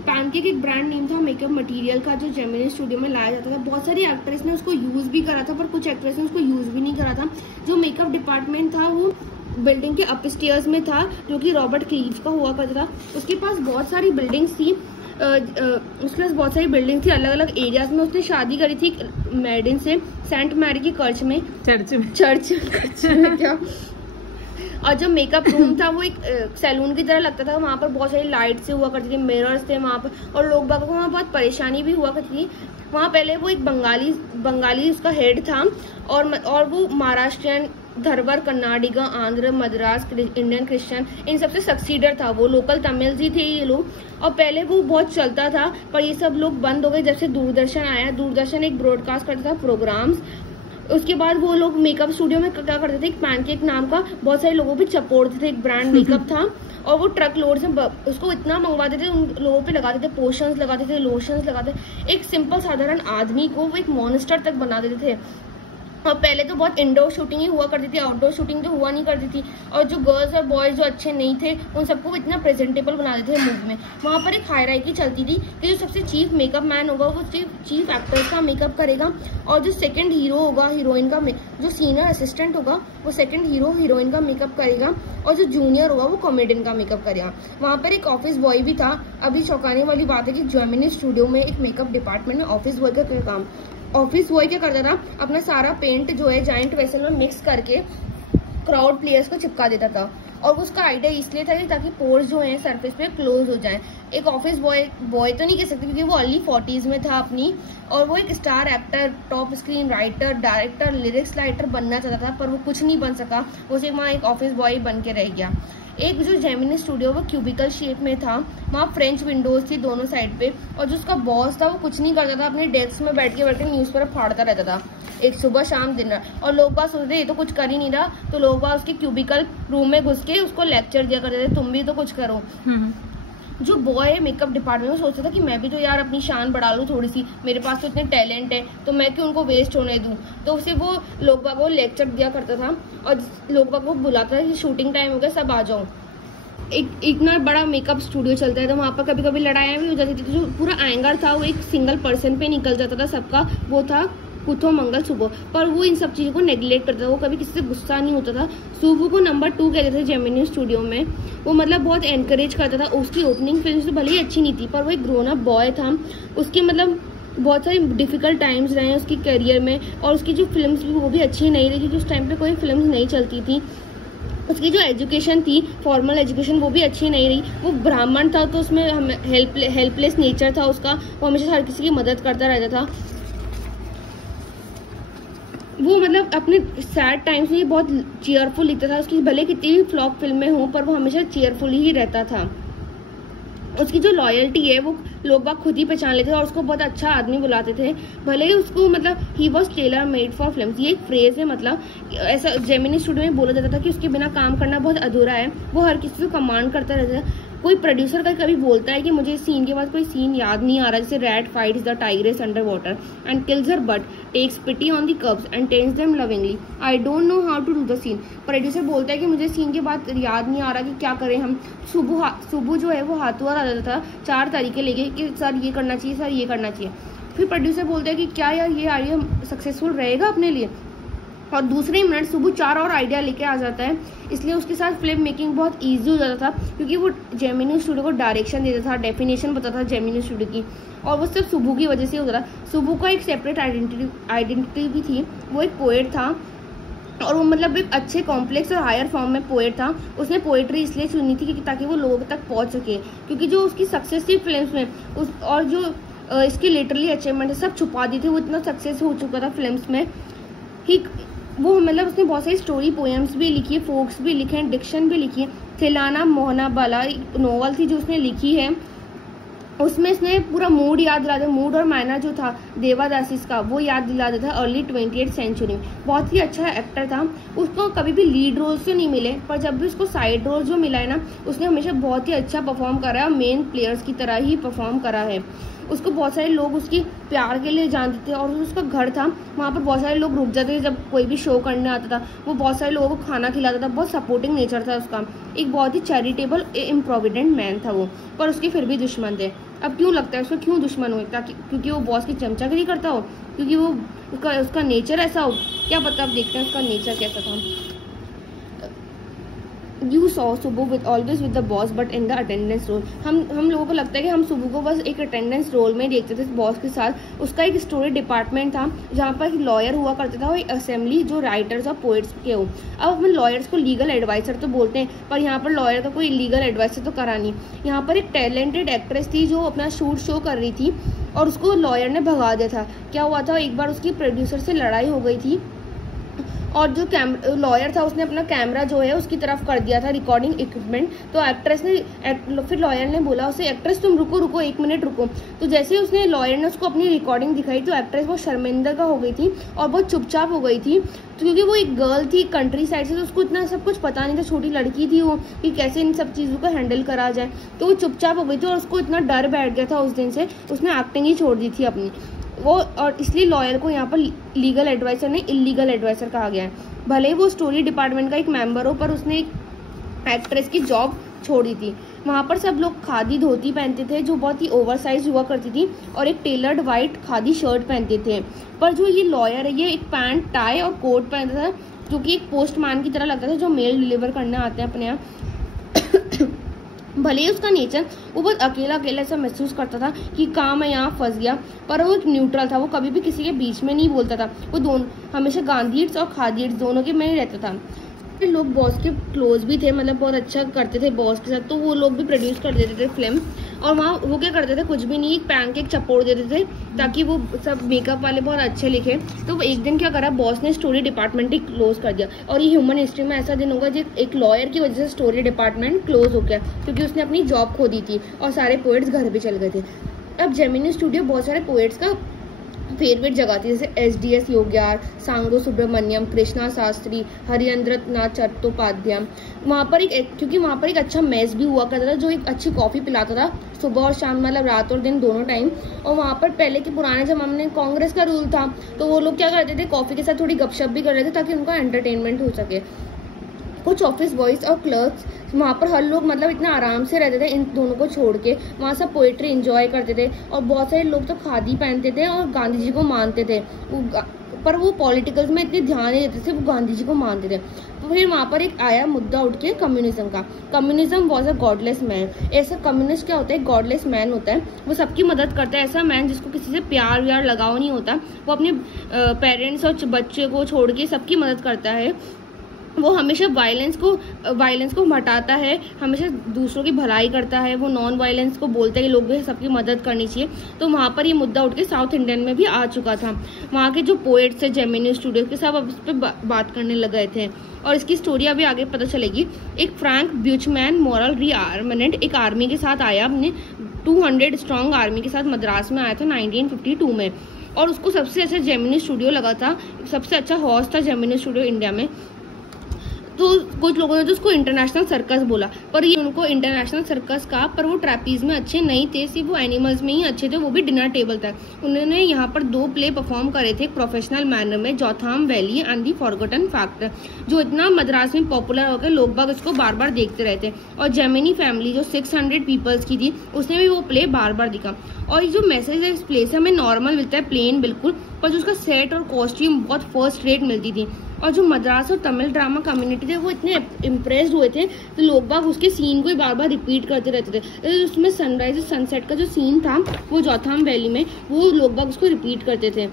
Pancake एक brand name था makeup material का जो जेमिनी स्टूडियो में लाया जाता था। बहुत सारी एक्ट्रेस ने उसको यूज भी करा था, पर कुछ एक्ट्रेस ने उसको यूज भी नहीं करा था। जो मेकअप डिपार्टमेंट था वो बिल्डिंग के अपस्टेयर्स में था, जो कि रॉबर्ट क्लीव का हुआ करता था। उसके पास बहुत सारी बिल्डिंग्स थी, उसके पास बहुत सारी बिल्डिंग थी अलग अलग एरियाज में। उसने शादी करी थी मैडिन से, सेंट मैरी के चर्च में क्या। और जो मेकअप रूम था वो एक सैलून की तरह लगता था। वहाँ पर बहुत सारी लाइट्स से हुआ करती थी, मिरर्स थे वहाँ पर, और लोग बागों को वहाँ बहुत परेशानी भी हुआ करती थी। वहाँ पहले वो एक बंगाली उसका हेड था, और वो महाराष्ट्रियन, धरवर, कर्नाटका, आंध्र, मद्रास, इंडियन क्रिश्चियन, इन सबसे सक्सीडर था। वो लोकल तमिल ही थे ये लोग, और पहले वो बहुत चलता था, पर ये सब लोग बंद हो गए जब से दूरदर्शन आया। दूरदर्शन एक ब्रॉडकास्ट करता था प्रोग्राम्स। उसके बाद वो लोग मेकअप स्टूडियो में क्या करते थे, एक पैनकेक नाम का बहुत सारे लोगों पे चपोड़ते थे, एक ब्रांड मेकअप था, और वो ट्रक लोड से उसको इतना मंगवाते थे, उन लोगों पे लगाते थे, पोशंस लगाते थे, लोशंस लगाते थे। एक सिंपल साधारण आदमी को वो एक मॉन्स्टर तक बना देते थे। और पहले तो बहुत इंडोर शूटिंग ही हुआ करती थी, आउटडोर शूटिंग तो हुआ नहीं करती थी। और जो गर्ल्स और बॉयज जो अच्छे नहीं थे उन सबको इतना प्रेजेंटेबल बना देते थे मूवी में। वहाँ पर एक हायरार्की चलती थी कि जो सबसे चीफ मेकअप मैन होगा वो चीफ एक्टर्स का मेकअप करेगा, और जो सेकंड हीरो होगा हीरोइन का, जो सीनियर असिस्टेंट होगा वो सेकंड हीरो हीरोइन का मेकअप करेगा, और जो जूनियर होगा वो कॉमेडियन का मेकअप करेगा। वहाँ पर एक ऑफिस बॉय भी था। अभी चौंकाने वाली बात है कि जेमिनी स्टूडियो में एक मेकअप डिपार्टमेंट में ऑफिस बॉय का क्या काम। ऑफिस बॉय क्या करता था, अपना सारा पेंट जो है जाइंट वेसल में मिक्स करके क्राउड प्लेयर्स को चिपका देता था। और उसका आइडिया इसलिए था कि ताकि पोर्स जो है सरफेस पे क्लोज हो जाए। एक ऑफिस बॉय तो नहीं कह सकते क्योंकि वो अर्ली 40s में था अपनी, और वो एक star actor, top screen writer, director, lyrics writer बनना चाहता था, पर वो कुछ नहीं बन सका। वो सिर्फ वहाँ एक ऑफिस बॉय बन के रह गया। एक जो जेमिनी स्टूडियो वो क्यूबिकल शेप में था, वहाँ फ्रेंच विंडोज थी दोनों साइड पे, और जो उसका बॉस था वो कुछ नहीं करता था, अपने डेस्क में बैठ के न्यूज़पेपर फाड़ता रहता था, एक सुबह शाम दिन। और लोग बात सोचते ये तो कुछ कर ही नहीं रहा, तो लोग बात उसके क्यूबिकल रूम में घुस के उसको लेक्चर दिया करते थे, तुम भी तो कुछ करो। जो बॉय है मेकअप डिपार्टमेंट में सोचता था कि मैं भी तो यार अपनी शान बढ़ा लूँ थोड़ी सी, मेरे पास तो इतने टैलेंट है, तो मैं क्यों उनको वेस्ट होने दूँ। तो उसे वो लोग बाग को लेक्चर दिया करता था, और लोग बाग को बुलाता था कि शूटिंग टाइम हो गया, सब आ जाओ। इतना बड़ा मेकअप स्टूडियो चलता है, तो वहाँ पर कभी कभी लड़ाइयाँ भी हो जाती थी। जो पूरा एंगर था वो एक सिंगल पर्सन पे निकल जाता था सबका, वो था कुथो मंगल सुबो। पर वो इन सब चीज़ों को नेग्लेक्ट करता था, वो कभी किसी से गुस्सा नहीं होता था। सुबो को नंबर 2 कहते थे जेमिनी स्टूडियो में। वो मतलब बहुत एनकरेज करता था। उसकी ओपनिंग फिल्म तो भले ही अच्छी नहीं थी, पर वो एक ग्रोन अप बॉय था। उसके मतलब बहुत सारी डिफिकल्ट टाइम्स रहे हैं उसकी करियर में, और उसकी जो फिल्म्स भी वो भी अच्छी नहीं रही क्योंकि उस टाइम पे कोई फिल्म्स नहीं चलती थी। उसकी जो एजुकेशन थी, फॉर्मल एजुकेशन, वो भी अच्छी नहीं रही। वो ब्राह्मण था, तो उसमें हेल्पलेस नेचर था उसका, वो हमेशा हर किसी की मदद करता रहता था। वो मतलब अपने सैड टाइम्स में बहुत चीयरफुल लिखता था। उसकी भले कितनी भी फ्लॉप फिल्में हों, पर वो हमेशा चीयरफुल ही रहता था। उसकी जो लॉयल्टी है वो लोग बाग खुद ही पहचान लेते थे, और उसको बहुत अच्छा आदमी बुलाते थे। भले ही उसको मतलब he was tailor made for films, ये एक फ्रेज है, मतलब ऐसा जेमिनी स्टूडियो में बोला जाता था कि उसके बिना काम करना बहुत अधूरा है। वो हर किसी को कमांड करता रहता है। कोई प्रोड्यूसर का कभी बोलता है कि मुझे इस सीन के बाद कोई सीन याद नहीं आ रहा, जैसे rat fights the tigress under water and kills her but, takes pity on the cubs and tends them lovingly, I don't know how to do the scene. Producer बोलता है कि मुझे सीन के बाद याद नहीं आ रहा कि क्या करें हम। सुबह जो है वो हाथों हाथ आ जाता था 4 तरीके लेके कि सर ये करना चाहिए, सर ये करना चाहिए। फिर प्रोड्यूसर बोलता है कि क्या यार ये आइडिया सक्सेसफुल रहेगा अपने लिए, और दूसरे मिनट सुबह 4 और आइडिया लेके आ जाता है। इसलिए उसके साथ फिल्म मेकिंग बहुत इजी हो जाता था, क्योंकि वो जेमिनी स्टूडियो को डायरेक्शन देता था, डेफिनेशन बताता था जेमिनी स्टूडियो की, और वो सिर्फ सुबह की वजह से होता था। सुबह का एक सेपरेट आइडेंटिटी भी थी। वो एक पोएट था, और वो मतलब एक अच्छे कॉम्प्लेक्स और हायर फॉर्म में पोएट था। उसने पोएट्री इसलिए चुनी थी कि ताकि वो लोगों तक पहुंच सके, क्योंकि जो उसकी सक्सेसफुल फिल्म्स में और जो इसकी लिटरली अचीवमेंट है सब छुपा दी थी। वो इतना सक्सेस हो चुका था फिल्म्स में ही। वो मतलब उसने बहुत सारी स्टोरी पोएम्स भी लिखी है, फोक्स भी लिखे हैं, डिक्शन भी लिखी है। थिलाना मोहना बाला नोवेल थी जो उसने लिखी है, उसमें इसने पूरा मूड याद दिला दिया। मूड और मायना जो था देवादासिस का वो याद दिला देता था अर्ली 20th सेंचुरी में। बहुत ही अच्छा एक्टर था। उसको कभी भी लीड रोल्स तो नहीं मिले, पर जब भी उसको साइड रोल जो मिला है ना, उसने हमेशा बहुत ही अच्छा परफॉर्म करा है, मेन प्लेयर्स की तरह ही परफॉर्म करा है। उसको बहुत सारे लोग उसकी प्यार के लिए जानते थे, और उसका घर था वहाँ पर बहुत सारे लोग रुक जाते थे जब कोई भी शो करने आता था। वो बहुत सारे लोगों को खाना खिलाता था, बहुत सपोर्टिंग नेचर था उसका, एक बहुत ही चैरिटेबल इम्प्रोविडेंट मैन था वो, पर उसके फिर भी दुश्मन थे। अब क्यों लगता है उसको क्यों दुश्मन हुए? ताकि क्योंकि वो बॉस की चमचागिरी करता हो, क्योंकि वो उसका नेचर ऐसा हो, क्या पता। अब देखते हैं उसका नेचर कैसा था। You saw Subbu with always with the boss but in the attendance role। हम लोगों को लगता है कि हम सुबू को बस एक अटेंडेंस रोल में देखते थे बॉस के साथ। उसका एक स्टोरी डिपार्टमेंट था जहाँ पर एक लॉयर हुआ करता था और एक असेंबली जो राइटर्स और पोइट्स के हो। अब अपन लॉयर्स को लीगल एडवाइसर तो बोलते हैं, पर यहाँ पर लॉयर का कोई लीगल एडवाइसर तो करा नहीं। यहाँ पर एक टैलेंटेड एक्ट्रेस थी जो अपना शूट शो कर रही थी और उसको लॉयर ने भगा दिया था। क्या हुआ था, एक बार उसकी प्रोड्यूसर से लड़ाई हो गई थी और जो लॉयर था उसने अपना कैमरा जो है उसकी तरफ कर दिया था, रिकॉर्डिंग इक्विपमेंट। तो एक्ट्रेस ने फिर लॉयर ने बोला उसे, एक्ट्रेस तुम रुको 1 मिनट रुको। तो जैसे ही उसने लॉयर ने उसको अपनी रिकॉर्डिंग दिखाई तो एक्ट्रेस बहुत शर्मिंदा हो गई थी और बहुत चुपचाप हो गई थी। तो क्योंकि वो एक गर्ल थी कंट्री साइड से, तो उसको इतना सब कुछ पता नहीं था, छोटी लड़की थी वो, कि कैसे इन सब चीज़ों को हैंडल करा जाए। तो वो चुपचाप हो गई थी और उसको इतना डर बैठ गया था उस दिन से, उसने एक्टिंग ही छोड़ दी थी अपनी वो। और इसलिए लॉयर को यहाँ पर लीगल एडवाइसर नहीं इलीगल एडवाइसर कहा गया है। भले ही वो स्टोरी डिपार्टमेंट का एक मेंबर हो, पर उसने एक एक्ट्रेस की जॉब छोड़ दी थी। वहाँ पर सब लोग खादी धोती पहनते थे जो बहुत ही ओवरसाइज हुआ करती थी, और एक टेलर्ड वाइट खादी शर्ट पहनते थे। पर जो ये लॉयर है ये एक पैंट टाई और कोट पहनता था, जो कि एक पोस्टमैन की तरह लगता था जो मेल डिलीवर करने आते हैं अपने यहाँ। भले ही उसका नेचर वो बहुत अकेला ऐसा महसूस करता था कि कहाँ मैं यहाँ फंस गया, पर वो एक न्यूट्रल था, वो कभी भी किसी के बीच में नहीं बोलता था। वो दोनों हमेशा गांधीट्स और खादीट्स दोनों के में ही रहता था। लोग बॉस के क्लोज भी थे, मतलब बहुत अच्छा करते थे बॉस के साथ, तो वो लोग भी प्रोड्यूस कर देते थे फिल्म। और वहाँ वो क्या करते थे, कुछ भी नहीं, एक पैनकेक चपोड़ देते थे ताकि वो सब मेकअप वाले बहुत अच्छे लिखे। तो एक दिन क्या करा, बॉस ने स्टोरी डिपार्टमेंट ही क्लोज कर दिया। और ये ह्यूमन हिस्ट्री में ऐसा दिन होगा जो एक लॉयर की वजह से स्टोरी डिपार्टमेंट क्लोज हो गया, क्योंकि उसने अपनी जॉब खो दी थी और सारे पोएट्स घर पे चल गए थे। अब जेमिनी स्टूडियो बहुत सारे पोएट्स का फेवरेट जगह थी, जैसे एस.डी.एस. योग्यार, सांगो सुब्रमण्यम, कृष्णा शास्त्री, हरिंद्र नाथ चट्टोपाध्याय। वहाँ पर क्योंकि वहाँ पर एक अच्छा मेस भी हुआ करता था जो एक अच्छी कॉफ़ी पिलाता था सुबह और शाम, मतलब रात और दिन दोनों टाइम। और वहाँ पर पहले के पुराने जमाने में कांग्रेस का रूल था, तो वो लोग क्या करते थे, कॉफ़ी के साथ थोड़ी गपशप भी कर रहे थे ताकि उनका एंटरटेनमेंट हो सके। कुछ ऑफिस बॉयज और क्लर्क्स वहाँ पर हर लोग मतलब इतना आराम से रहते थे इन दोनों को छोड़ के, वहाँ सब पोइट्री एंजॉय करते थे। और बहुत सारे लोग तो खादी पहनते थे और गांधी जी को मानते थे, पर वो पॉलिटिकल्स में इतने ध्यान नहीं देते थे, वो गांधी जी को मानते थे। तो फिर वहाँ पर एक आया मुद्दा उठ के कम्युनिज्म का। Communism was a godless man. ऐसा कम्युनिस्ट क्या होता है, गॉडलेस मैन होता है, वो सबकी मदद करता है। ऐसा मैन जिसको किसी से प्यार व्यार लगाव नहीं होता, वो अपने पेरेंट्स और बच्चे को छोड़ के सबकी मदद करता है। वो हमेशा वायलेंस को हटाता है, हमेशा दूसरों की भलाई करता है। वो नॉन वायलेंस को बोलता है कि लोग भी सबकी मदद करनी चाहिए। तो वहाँ पर ये मुद्दा उठ के साउथ इंडियन में भी आ चुका था। वहाँ के जो पोएट्स थे जेमिनी स्टूडियो के, सब अब इस पर बात करने लग गए थे। और इसकी स्टोरी अभी आगे पता चलेगी। एक फ्रैंक ब्यूचमैन मॉरल रीआर्ममेंट एक आर्मी के साथ आया, अपने 200 स्ट्रॉन्ग आर्मी के साथ मद्रास में आया था 1952 में। और उसको सबसे अच्छा जेमिनी स्टूडियो लगा था, सबसे अच्छा हॉर्स था जेमिनी स्टूडियो इंडिया में। तो कुछ लोगों ने तो उसको इंटरनेशनल सर्कस बोला, पर ये उनको इंटरनेशनल सर्कस का, पर वो ट्रैपीज में अच्छे नहीं थे, सिर्फ वो एनिमल्स में ही अच्छे थे, वो भी डिनर टेबल तक। उन्होंने यहाँ पर 2 प्ले परफॉर्म करे थे प्रोफेशनल मैनर में, Jotham Valley and the forgotten fact, जो इतना मद्रास में पॉपुलर हो गया, लोग बाग उसको बार बार देखते रहते। और जेमिनी फैमिली जो 600 पीपल्स की थी, उसने भी वो प्ले बार बार दिखा। और ये जो मैसेज है इस प्ले से हमें नॉर्मल मिलता है, प्लेन बिल्कुल, पर जो उसका सेट और कॉस्ट्यूम बहुत फर्स्ट रेट मिलती थी। और जो मद्रास और तमिल ड्रामा कम्युनिटी थे वो इतने इम्प्रेस्ड हुए थे, तो लोग बाग उसके सीन को ही बार बार रिपीट करते रहते थे। तो उसमें सनराइज और सनसेट का जो सीन था वो जोथाम वैली में, वो लोग बाग उसको रिपीट करते थे।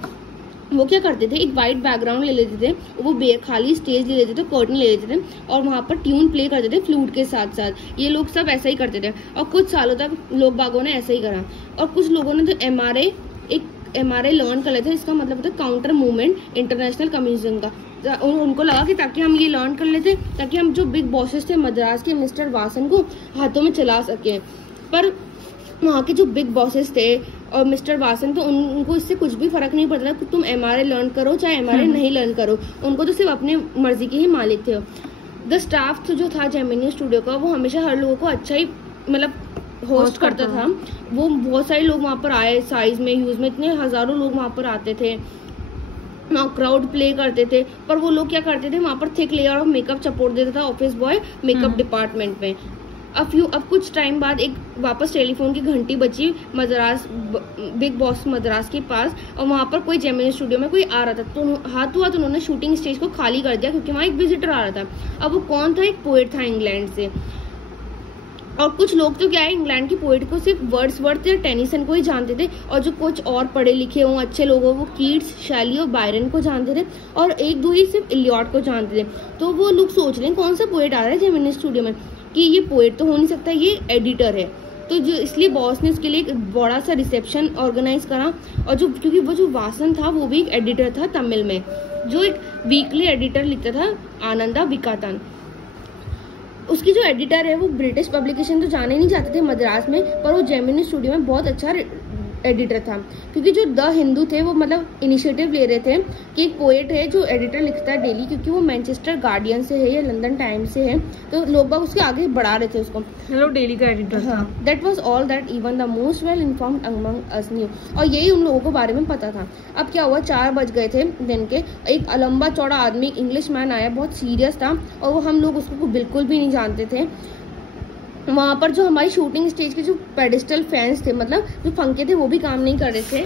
वो क्या करते थे, एक वाइट बैकग्राउंड ले लेते थे, वो खाली स्टेज ले लेते थे, कर्टन ले लेते थे, और वहाँ पर ट्यून प्ले करते थे फ्लूट के साथ साथ। ये लोग सब ऐसा ही करते थे और कुछ सालों तक लोग बागों ने ऐसा ही करा। और कुछ लोगों ने तो एमआरए लर्न कर लेते, इसका मतलब होता है काउंटर मूवमेंट इंटरनेशनल कम्युनिज्म का। उनको लगा कि ताकि हम ये लर्न कर लेते, ताकि हम जो बिग बॉसेस थे मद्रास के, मिस्टर वासन को हाथों में चला सके। पर वहाँ के जो बिग बॉसेस थे और मिस्टर वासन, तो उनको इससे कुछ भी फर्क नहीं पड़ता था, तुम एमआरए लर्न करो चाहे एमआरए नहीं लर्न करो, उनको तो सिर्फ अपने मर्जी के ही मालिक थे। द स्टाफ जो था जेमिनी स्टूडियो का, वो हमेशा हर लोगों को अच्छा ही मतलब होस्ट करता था। वो बहुत सारे लोग वहाँ पर आए, साइज में, ह्यूज में, इतने हजारों लोग वहाँ पर आते थे, वहाँ क्राउड प्ले करते थे। पर वो लोग क्या करते थे, वहाँ पर थिक लेयर ऑफ मेकअप चपोड़ देता था ऑफिस बॉय मेकअप डिपार्टमेंट में। अब कुछ टाइम बाद एक वापस टेलीफोन की घंटी बची मद्रास, बिग बॉस मद्रास के पास, और वहाँ पर कोई जेमिनी स्टूडियो में कोई आ रहा था, तो हाथों हाथ उन्होंने शूटिंग स्टेज को खाली कर दिया, क्योंकि वहाँ एक विजिटर आ रहा था। अब वो कौन था, एक पोएट था इंग्लैंड से। और कुछ लोग तो क्या है, इंग्लैंड के पोएट को सिर्फ वर्ड्सवर्थ या टेनिसन को ही जानते थे, और जो कुछ और पढ़े लिखे हों, अच्छे लोग हों, वो कीट्स, शैली और बायरन को जानते थे, और एक दो ही सिर्फ इलियट को जानते थे। तो वो लोग सोच रहे हैं कौन सा पोएट आ रहा है जेमिनी स्टूडियो में, कि ये पोएट तो हो नहीं सकता, ये एडिटर है। तो जो इसलिए बॉस ने उसके लिए एक बड़ा सा रिसेप्शन ऑर्गेनाइज करा। और जो क्योंकि वो जो वासन था वो भी एक एडिटर था तमिल में, जो एक वीकली एडिटर लिखता था, आनंदा विकातन। उसकी जो एडिटर है वो ब्रिटिश पब्लिकेशन तो जाने नहीं चाहते थे मद्रास में, पर वो जेमिनी स्टूडियो में बहुत अच्छा एडिटर था। क्योंकि जो द हिंदू थे वो मतलब इनिशिएटिव ले रहे थे कि एक पोएट है जो एडिटर लिखता है डेली, क्योंकि वो मैनचेस्टर गार्डियन से है या लंदन टाइम्स से है, तो लोग बाग उसके आगे बढ़ा रहे थे उसको। हेलो डेली का एडिटर था। That was all that even the most well informed among us new. और यही उन लोगों को बारे में पता था। अब क्या हुआ, 4 बज गए थे दिन के, एक लंबा चौड़ा आदमी इंग्लिश मैन आया, बहुत सीरियस था, और वो हम लोग उसको बिल्कुल भी नहीं जानते थे। वहाँ पर जो हमारी शूटिंग स्टेज के जो पेडिस्टल फैंस थे, मतलब जो पंखे थे, वो भी काम नहीं कर रहे थे।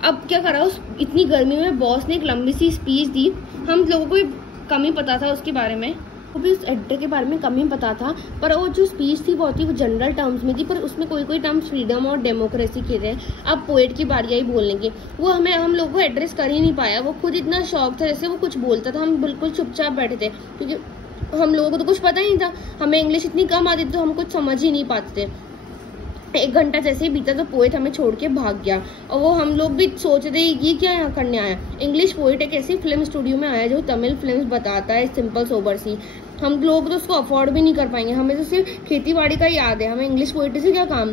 अब क्या करा, उस इतनी गर्मी में बॉस ने एक लंबी सी स्पीच दी। हम लोगों को कम ही पता था उसके बारे में, वो भी उस एडिटर के बारे में कम ही पता था, पर वो जो स्पीच थी वो जनरल टर्म्स में थी, पर उसमें कोई टर्म्स फ्रीडम और डेमोक्रेसी के थे। अब पोएट की बारी आई बोलने की, वो हम लोगों को एड्रेस कर ही नहीं पाया। वो खुद इतना शौक था, जैसे वो कुछ बोलता था, हम बिल्कुल चुपचाप बैठे थे, क्योंकि हम लोगों को तो कुछ पता ही नहीं था, हमें इंग्लिश इतनी कम आती थी, तो हम कुछ समझ ही नहीं पाते थे। 1 घंटा जैसे ही बीता तो पोएट हमें छोड़ के भाग गया, और वो हम लोग भी सोच रहे ये क्या यहाँ करने आया। इंग्लिश पोएट एक ऐसी फिल्म स्टूडियो में आया जो तमिल फिल्म बताता है, सिंपल सोबर सी। हम लोग तो उसको अफोर्ड भी नहीं कर पाएंगे, हमें तो सिर्फ खेती बाड़ी का याद है, हमें इंग्लिश पोएट्री से क्या काम।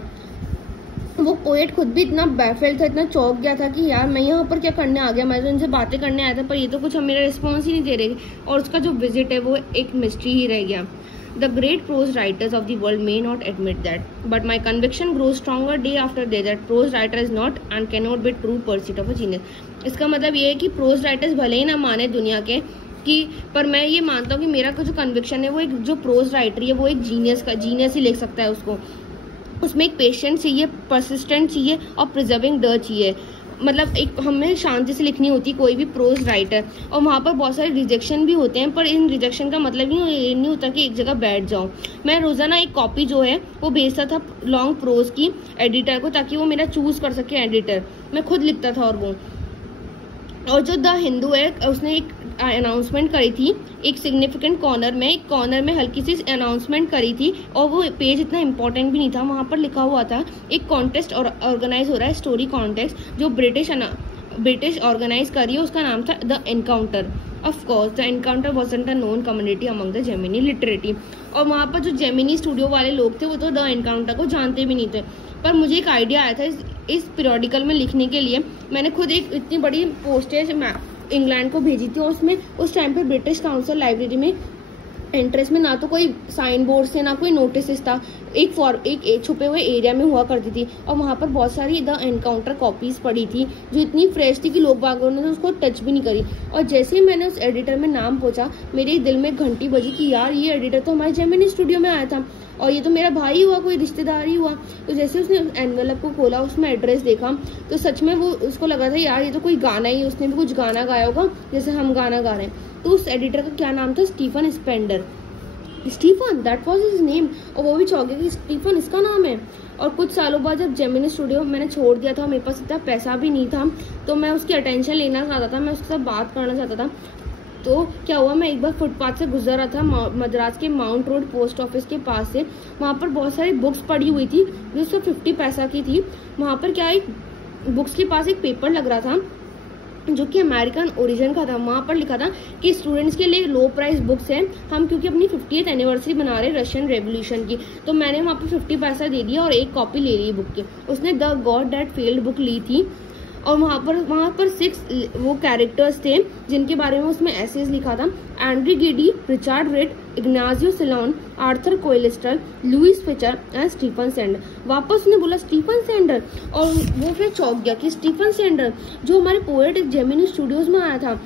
वो पोएट खुद भी इतना बैफिल्ड था, इतना चौंक गया था कि यार मैं यहाँ पर क्या करने आ गया, मैं तो इनसे बातें करने आया था, पर ये तो कुछ मेरा रिस्पॉन्स ही नहीं दे रही। और उसका जो विजिट है वो एक मिस्ट्री ही रह गया। The great prose writers of the world may not admit that, but my conviction grows stronger day after day that prose writer is not and cannot be true pursuit of a genius. इसका मतलब ये है कि pros writers भले ही ना माने दुनिया के कि, पर मैं ये मानता हूँ कि मेरा जो कन्विक्शन है वो एक जो प्रोज राइटर है वो एक जीनियस ही लिख सकता है उसको। उसमें एक पेशेंस चाहिए, परसिस्टेंट चाहिए और प्रिजर्विंग द चाहिए। मतलब एक हमें शांति से लिखनी होती कोई भी प्रोज राइटर, और वहाँ पर बहुत सारे रिजेक्शन भी होते हैं, पर इन रिजेक्शन का मतलब ये नहीं होता कि एक जगह बैठ जाओ। मैं रोजाना एक कॉपी जो है वो भेजता था लॉन्ग प्रोज की एडिटर को, ताकि वो मेरा चूज कर सके एडिटर। मैं खुद लिखता था। और जो द हिंदू है उसने एक अनाउंसमेंट करी थी, एक सिग्निफिकेंट कॉर्नर में हल्की सी अनाउंसमेंट करी थी, और वो पेज इतना इंपॉर्टेंट भी नहीं था। वहाँ पर लिखा हुआ था एक कॉन्टेस्ट ऑर्गेनाइज हो रहा है, स्टोरी कॉन्टेस्ट, जो ब्रिटिश ऑर्गेनाइज करी है, उसका नाम था the Encounter. Of course the Encounter wasn't a known community among the Gemini literati. और वहाँ पर जो जेमिनी स्टूडियो वाले लोग थे वो तो द एनकाउंटर को जानते भी नहीं थे, पर मुझे एक आइडिया आया था इस पीरियोडिकल में लिखने के लिए। मैंने खुद एक इतनी बड़ी पोस्टेज इंग्लैंड को भेजी थी, और उसमें उस टाइम पे ब्रिटिश काउंसिल लाइब्रेरी में एंट्रेंस में ना तो कोई साइन बोर्ड से ना कोई नोटिस था, एक छुपे हुए एरिया में हुआ करती थी, और वहाँ पर बहुत सारी द एनकाउंटर कॉपीज पड़ी थी जो इतनी फ्रेश थी कि लोग बागों ने उसको टच भी नहीं करी। और जैसे ही मैंने उस एडिटर में नाम पहुंचा, मेरे दिल में घंटी बजी कि यार ये एडिटर तो हमारे जेमिनी स्टूडियो में आया था, और ये तो मेरा भाई हुआ, कोई रिश्तेदार ही हुआ। तो जैसे उसने एनवेलप को खोला, उसमें एड्रेस देखा, तो सच में वो उसको लगा था यार ये तो कोई गाना ही, उसने भी कुछ गाना गाया होगा जैसे हम गाना गा रहे हैं। तो उस एडिटर का क्या नाम था, Stephen Spender. Stephen, that was his name. और वो भी चौंक गया कि स्टीफन इसका नाम है। और कुछ सालों बाद जब जेमिनी स्टूडियो मैंने छोड़ दिया था, मेरे पास इतना पैसा भी नहीं था, तो मैं उसकी अटेंशन लेना चाहता था, मैं उसके साथ बात करना चाहता था। तो क्या हुआ, मैं एक बार फुटपाथ से गुजर रहा था मद्रास के माउंट रोड पोस्ट ऑफिस के पास से। वहाँ पर बहुत सारी बुक्स पड़ी हुई थी जो सिर्फ 50 पैसा की थी। वहाँ पर क्या, एक बुक्स के पास एक पेपर लग रहा था जो कि अमेरिकन ओरिजिन का था। वहाँ पर लिखा था कि स्टूडेंट्स के लिए लो प्राइस बुक्स हैं, हम क्योंकि अपनी 50th एनिवर्सरी बना रहे रशियन रेवोल्यूशन की। तो मैंने वहाँ पर 50 पैसा दे दिया और एक कॉपी ले ली बुक की। उसने the God that failed book ली थी, और वहाँ पर 6 वो कैरेक्टर्स थे जिनके बारे में उसमें एसेज लिखा था। André Gide, Richard Wright, Ignazio Silone, Arthur Koestler, Louis Fischer and Stephen Spender. वापस उसने बोला स्टीफन सेंडर, और वो फिर चौंक गया कि स्टीफन सेंडर जो हमारे पोएट जेमिनी स्टूडियोज में आया था।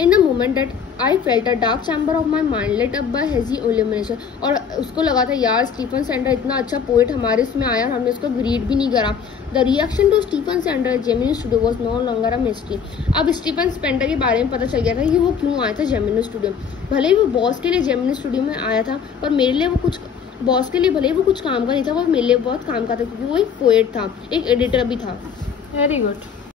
In the moment that I felt a dark chamber of my mind lit up by hazy illumination. और उसको लगा था यार स्टीफन सेंडर इतना अच्छा पोएट हमारे इसमें आया और हमने उसको रीड भी नहीं करा। The reaction to Stephen Spender Gemini studio was no longer a mystery. अब स्टीफन सेंडर के बारे में पता चल गया था कि वो क्यों आया था जेमिनी स्टूडियो। भले ही वो बॉस के लिए जेमिनी स्टूडियो में आया था, पर मेरे लिए वो कुछ बॉस के लिए भले ही वो कुछ काम का नहीं था, वो मेरे लिए बहुत काम का था, क्योंकि वो एक पोएट था, एक एडिटर भी था। Very good.